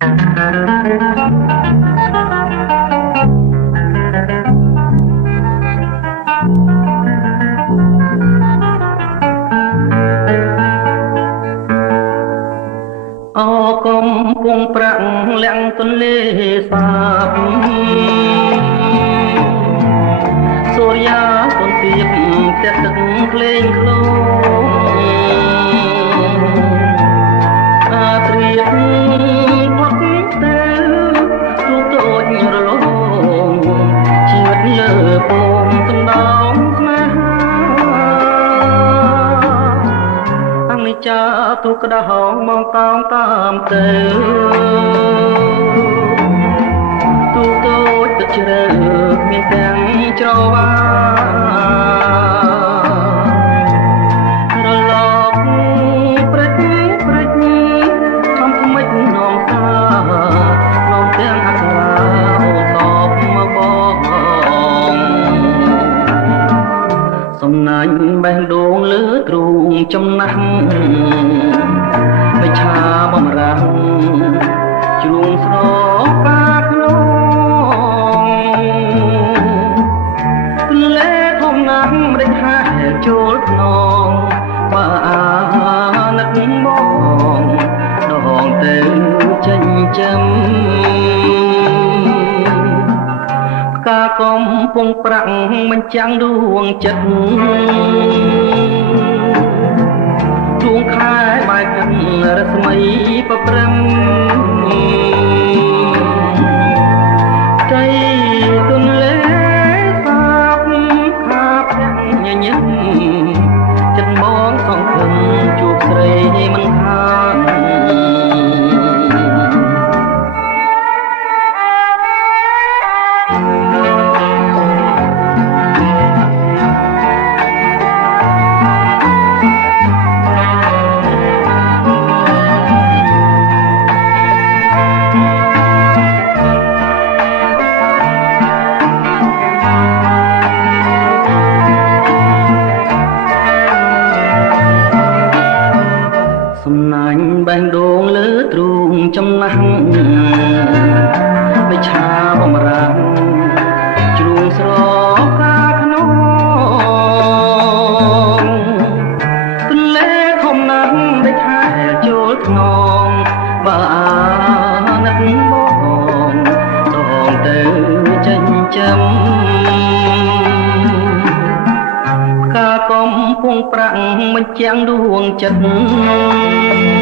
អកំពុងប្រាក់លាំងទន្លេសាបសូរិយាទុនទៀបផ្ទះទឹកភ្លេងឃ្លោងអាត្រៀបផុតទៅទូតូចរលងជីវិតលើពងសំដៅស្នេហាអនិច្ចាទុក្ខដោងមកតាមទៅទូតូចទឹកជ្រៅមានទាំងច្រវារលកព្រិចធំថ្មិចនំសានំទាំងអក្សរាអូតបមកបងសំណាញ់បេះដូងលើទ្រូងចំណាស់បិឆាបំរាំងជ្រួងស្រកាក្នុងទន្លេធំណាស់ម្ដេចហាចូលក្នុងបើអានឹកបងដងទៅចិញ្ចឹមផ្កាកំពុងប្រាក់មិនចាំងដួងចិត្តជួងខែបាយកាន់រស្មីប្រព្រឹមใจទុនលេសាបខាផ្ទះញញឹមចិត្តមកសង្ឃឹមជួបស្រីមិនខានសំណាញ់បេះដូងលើទ្រូងចំណាស់បិឆាបំរាំងជ្រួងស្រកាក្នុងទន្លេធំណាស់ដែលខែចូលក្នុងបើអានឹកបងដងទៅចិញ្ចឹមផ្កាកំពុងប្រាក់មិនចាំងដួងចិត្ត